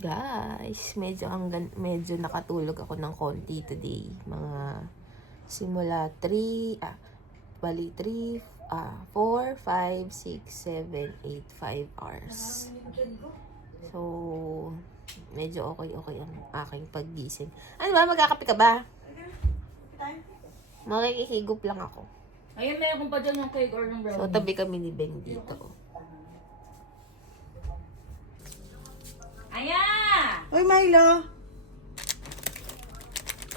Guys, medyo nakatulog ako ng konti today. Mga simula 3, 4, 5, 6, 7, 8, 5 hours. So, medyo okay ang aking paggising. Ano ba? Magkakape ka ba? Makikihigop lang ako. Ayun, meron kong pa dyan ng cake or ng brownie. So, tabi kami ni Beng dito. Aya! Uy, Milo!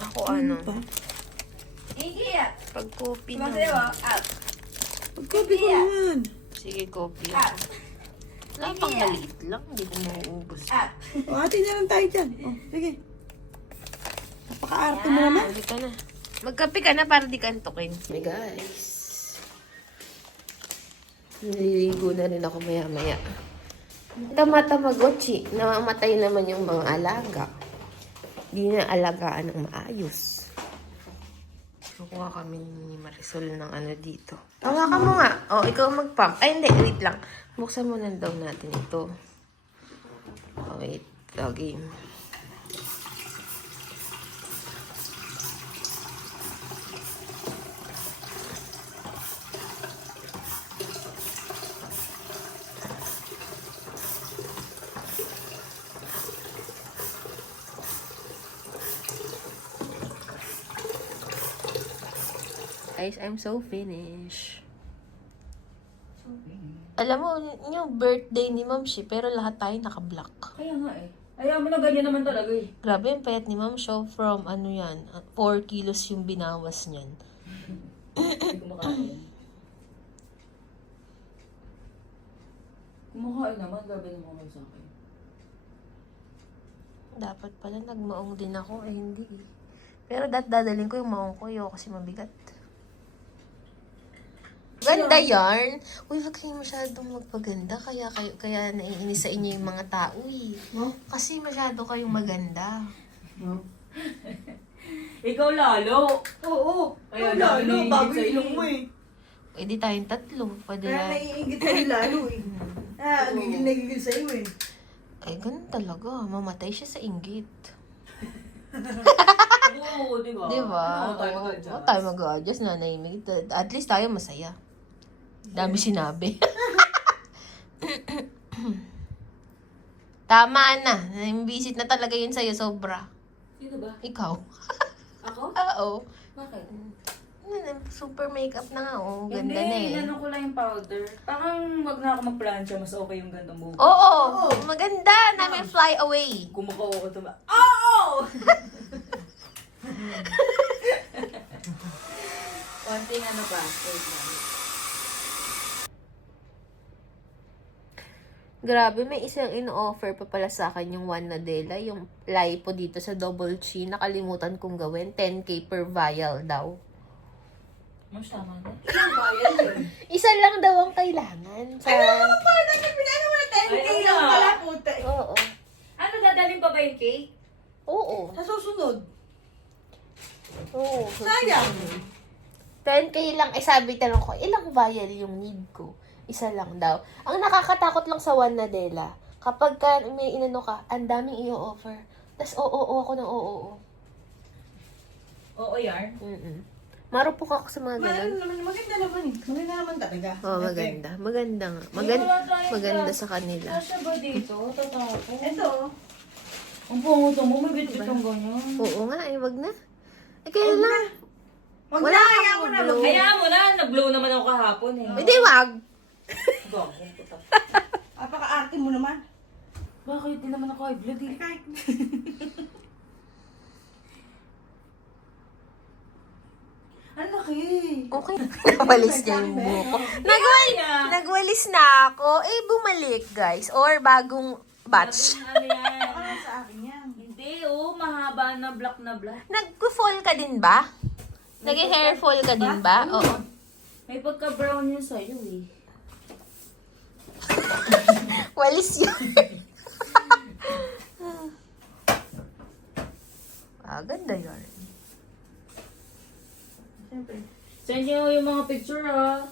Ako ano? Hindi Pag kopi na. Sumasayo up. Pagkabi ko naman. Sige, kopi Up. ako. Wala pang maliit lang. Hindi ko mauubos. Up. O, ate na lang tayo dyan. O, sige. Napaka-arte mo naman. Sabi ka na. Magkape ka na para di ka antukin. Hey guys. Nililigo na rin ako maya-maya. Tamagotchi. Namamatay naman yung mga alaga. Di na alagaan ng maayos. Kukuha kami ni Marisol ng ano dito. Hawakan mo nga. O, ikaw mag-pump. Ay, hindi. Wait lang. Buksan mo lang daw natin ito. Oh, wait. Game. Guys, I'm so finished. Alam mo, yung birthday ni Ma'am Shi, pero lahat tayo naka-block. Kaya nga eh. Ayaw mo na ganyan naman talaga eh. Grabe yung payat ni Ma'am Show from 4 kilos yung binawas niyan. Hindi kumakain. Kumakain naman, grabe naman kayo sa akin. Dapat pala nagmaong din ako, eh hindi eh. Pero dadalhin ko yung maong ko, yun kasi mabigat. Ganda yarn. Uy, wag kayo masyadong magpaganda. Kaya naiinis sa inyo yung mga tao eh. No? Kasi masyado kayong maganda. No? Ikaw lalo. Oo. Kaya Kaya lalo, naiingit bago sa'yo ilong eh. mo eh. Pwede tayong tatlo. Pwede Kaya na. naiingit sa'yo lalo eh. Gigil sa'yo eh. Eh, ganun talaga. Mamatay siya sa inggit. Oo, di ba? Di ba? Oo, tayo mag-adjust. Oo, tayo mag-adjust na naimig. At least tayo masaya. Dami sinabi. Tama na. Naimbisip na talaga yun sa'yo, sobra. Sino ba? Ikaw. Ako? Oo. Bakit? Super makeup na nga, oh. Ganda na Hindi, eh. inano ko lang yung powder. Parang wag na ako magplansya, mas okay yung gantong buhok. Oo, maganda. Namin fly away. Kumukaw ko tuma. Oo! Konting ano pa. Wait lang. Grabe, may isang in-offer pa pala sa akin yung One Nadella, yung lipo dito sa Double Chi. Nakalimutan kong gawin. 10K per vial daw. Mas tama na. Ilang bayan yun? Isa lang daw ang kailangan. Sa... Paano na pinano mo na 10K Ay, lang ano? pala puta eh. Oo. Ano, dadalhin pa ba yung cake? Oo. Sa susunod. Oo. Sayang. 10K lang. Eh sabi tanong ko, ilang vial yung need ko? Isa lang daw. Ang nakakatakot lang sa One Nadella, kapag ka may inano ka, ang daming i-offer. Tapos oo ako ng oo. Oo, yarn. Marupok ako sa mga ganun. Maganda naman eh. Maganda naman talaga. Oo, maganda. Maganda nga. Maganda sa kanila. Kasya ba dito? Tatapos. Ito. Ang punguto mo, may bitbit ang ganyan. Oo nga, eh, wag na. Eh, kaya lang. Wag Wala na, kang kaya mo na. mag-blow. Hayaan mo na, nag-blow naman ako kahapon eh. Hindi, wag. Gawin puta. Apaka-arte mo naman. Bakit? Di naman ako high blood eh. Kahit. Ang laki. Okay. Nagwalis niya yung buko. Nagwalis na ako. Eh, bumalik, guys. Or bagong batch. Ano yan? Parang sa akin yan. Hindi, oh, mahaba na black na black. Nag-fall ka din ba? Nag-hair fall ka din ba? Oo. May pagka-brown yun sa'yo eh. Walis yun. Ganda yun. Siyempre. Send nyo yung mga picture ah.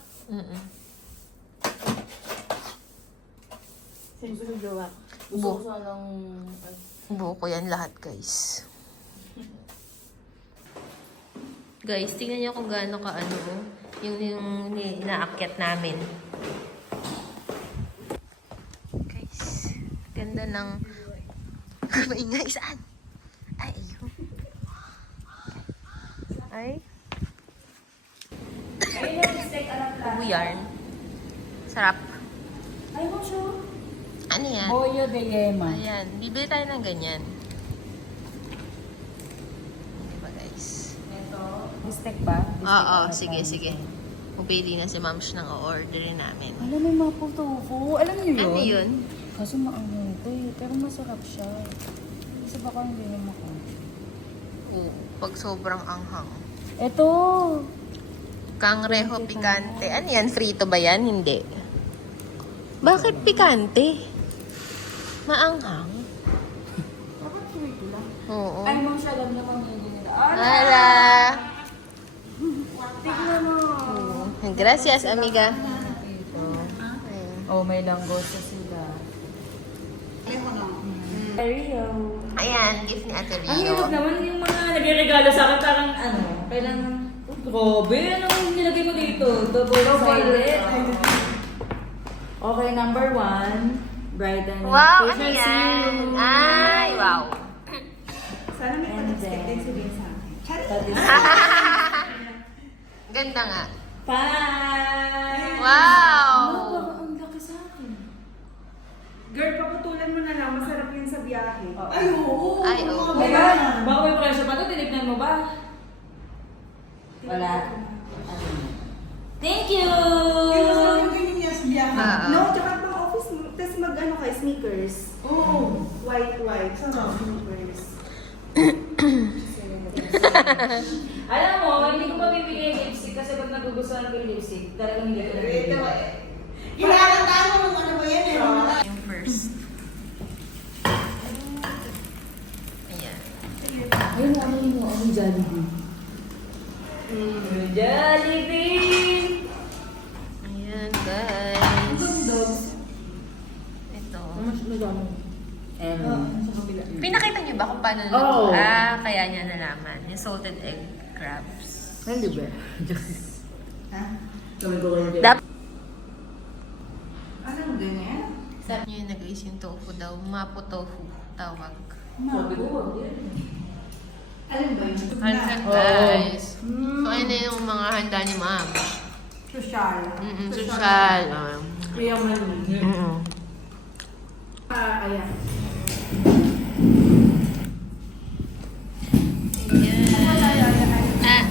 Gusto ko sanang... Buo ko yan lahat, guys. Guys, tingnan niyo kung gaano ka yung inaakyat namin. Guys, ganda ng maingay saan? Ay, ayun. Ay. Ubu yarn. Sarap. Ay, mo siya. Ano yan? Boyo de yema. Ayan, bibili tayo ng ganyan. Diba guys? Bistek ba? Oo, sige. Pupili na si Mams ng o-orderin namin. Alam, may mga tofu. Alam niyo yun? Ano yun? Kasi maanghang ito eh. Pero masarap siya. Kasi baka hindi naman ako. Oo, pag sobrang anghang. Ito! Cangrejo picante. Ano yan? Frito ba yan? Hindi. Bakit pikante? Maanghang? Bakit sweet lang? Oo. Ay, mong siya alam naman hindi nila. Hala! Tignan mo! Oo. Gracias, amiga. Ayan. Oh, may langgosta sila. Rio. Ayan, gift ni Ate Ang hirap Rio. naman yung mga nagre-regalo sa akin. Parang kailangan... Grabe, anong nilagay mo dito? Double-sided? Okay, number 1. Bright and Wow, ano facial yan? serum. Ay, wow. Sana may And pag-expect din then- sabihin sa akin. Charis! That is Ganda nga. Bye! Wow! Ang laki sa akin. Girl, paputulan mo na lang. Masarap yun sa biyahe. Oo. Ay, oo. Ay, oo. Teka, baka may presyo pa ito. Tinignan mo ba? Wala. Thank you! Yung masarap yung ganyan niya sa biyahe. Oo. No, tsaka pang office mo. Tapos mag-ano kayo, sneakers. Oo. White. Sarap sneakers. Alam mo, hindi ko pa bibigay yung lipstick kasi pag nagugustuhan ko yung lipstick, talagang hindi ko na bibigay. Kinakandaan mo nung ano ba yan eh. Yung first. Ayan. Ayun, ano yung Jollibee? Jollibee! Ayan, guys. Ito. Pinakita niyo ba kung paano Oo. kaya niya nalaman. Yung salted egg crabs. Hindi ba? Ha? Dapat Anong ganyan? sabi niyo yung nag-is yung tofu daw. Mapo tofu tawag. Sabi ko, wag yan. Alam ba yun? Ayan, Oo. guys. So, ano yung mga handa ni Ma'am? Social. Social. Kuya Mali. Ayan.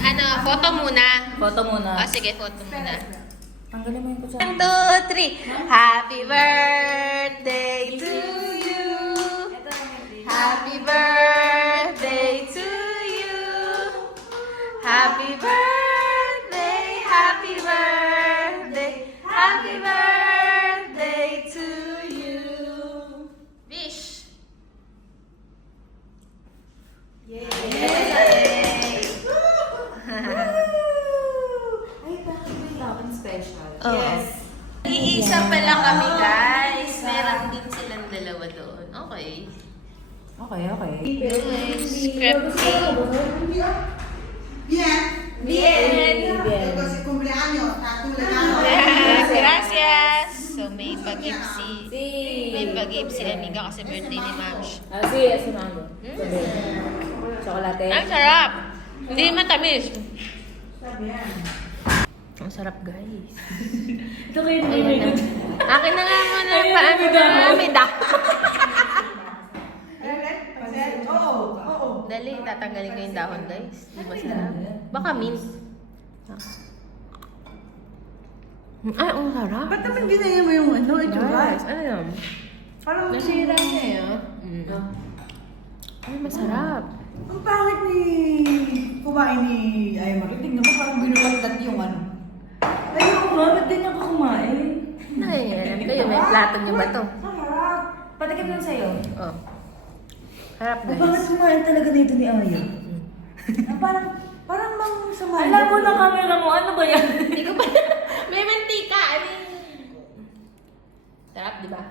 Ano, photo muna. Photo muna. Sige, photo muna. Tanggalin mo yung kutsara. 1, 2, 3. Happy birthday to you. Happy birthday to you. Happy birthday, happy birthday, happy birthday to you. Wish. Yay! Ay, bakit may laban special? Yes. Iisa pala kami, guys. Meron din silang dalawa doon. Okay. Okay. Script cake. Bien. Bien. Kasi cumpleaños. Tattoo lang. Gracias. So, may pag-gift Si. si amiga kasi birthday ni Mams. Si Mango. Chocolate. Ang sarap! Hindi matamis. Sabi yan. Ang sarap, guys. Ito kayo narinig. Akin na nga muna. Ayun, Paano may na? dahon. May dahon. Pansin? Oo. Dali, tatanggalin ko yung dahon, guys. Di masarap. Baka mint. Ay, ang sarap. Ba't naman ginaya mo yung ano? Guys, ano yun? Parang Nasira niya yun. Ay, masarap. ang pangit ni kumain ni Ay Marie. Tingnan mo parang binukaltat yung ano. Ayoko nga, ba't din ako kumain? Ay, alam kayo, may plato niyo ba to? Sarap. Patikim lang sa'yo. Oh. Sarap, Ang pangit guys. kumain talaga dito ni Aya. Parang mang samahan. Alam mo na camera mo, ano ba yan? Hindi ko pa. May mantika. Ano yun? Sarap, di ba?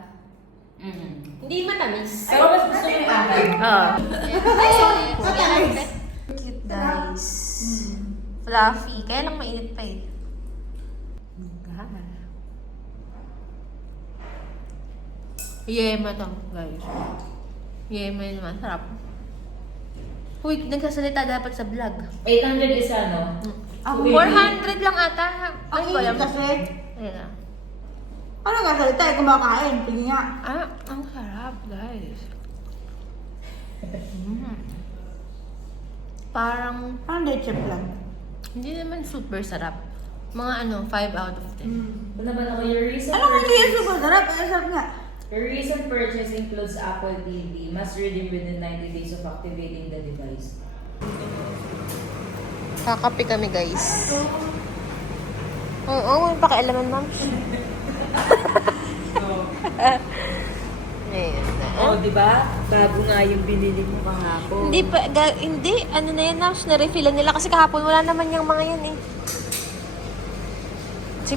Hindi matamis. Pero mas gusto ko yung akin. Cute guys. Fluffy. Kaya lang mainit pa eh. Yema to, guys. Yema yun naman. Sarap. Uy, nagsasalita dapat sa vlog. 800 is ano? 400 lang ata. Ang Ay, wala init kasi. Ayan na. Ano nga salita? Kumakain. Tingin nga. Ah, ang sarap, guys. Parang, Parang lechep lang. hindi naman super sarap. Mga 5 out of 10. Ano ba naman your recent Ano kung hindi yan super sarap? Ay, sarap nga. Your recent purchase includes Apple TV. Must redeem within 90 days of activating the device. Kakape kami, guys. Oo, may pakialaman, ma'am. Ayan na. Oh, di ba? Bago nga yung binili mo kahapon. Hindi pa, hindi. Ano na yan, Nash? Na-refillan nila kasi kahapon wala naman yung mga yan eh.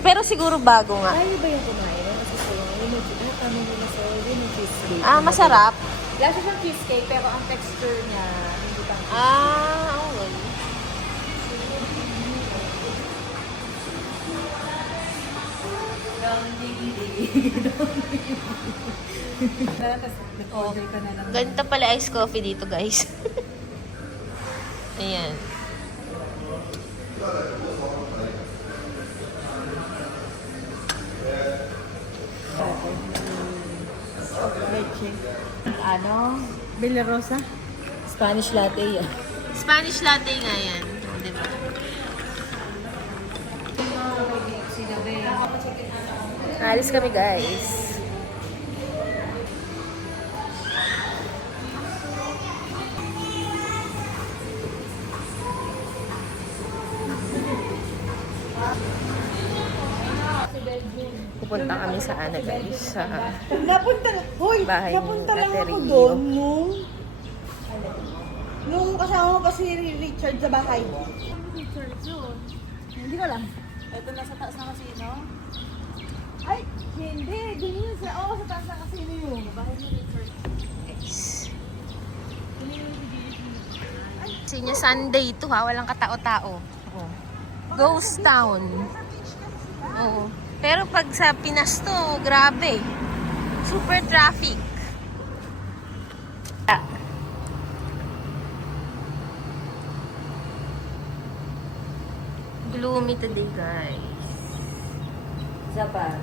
Pero siguro bago nga. Ayaw ba yung kumain? Kasi sa tama mo na sa yung cheesecake. Ah, masarap? Wala siya siyang cheesecake, pero ang texture niya, hindi pa. Okay. Order ka na lang. Ganito pala iced coffee dito, guys. Ayan. Leche. Ano? Bella Rosa. Spanish latte yan. Spanish latte nga yan. Di ba? Alis kami, guys. Pupunta kami sa guys, sa Napunta, hoy, Bahay ni napunta lang Ate ako Rio. doon nung kasama mo pa si Richard sa bahay. Richard yun. Hindi ko lang. Ito nasa taas ng kasino? Ay, hindi. Doon yun sa, sa taas ng kasino yun. Bahay ni Richard. guys. Kasi niya Sunday ito ha, walang katao-tao. Oh. Ghost town. Oo. Pero pag sa Pinas to, grabe. Super traffic. Gloomy today, guys. Isa pa.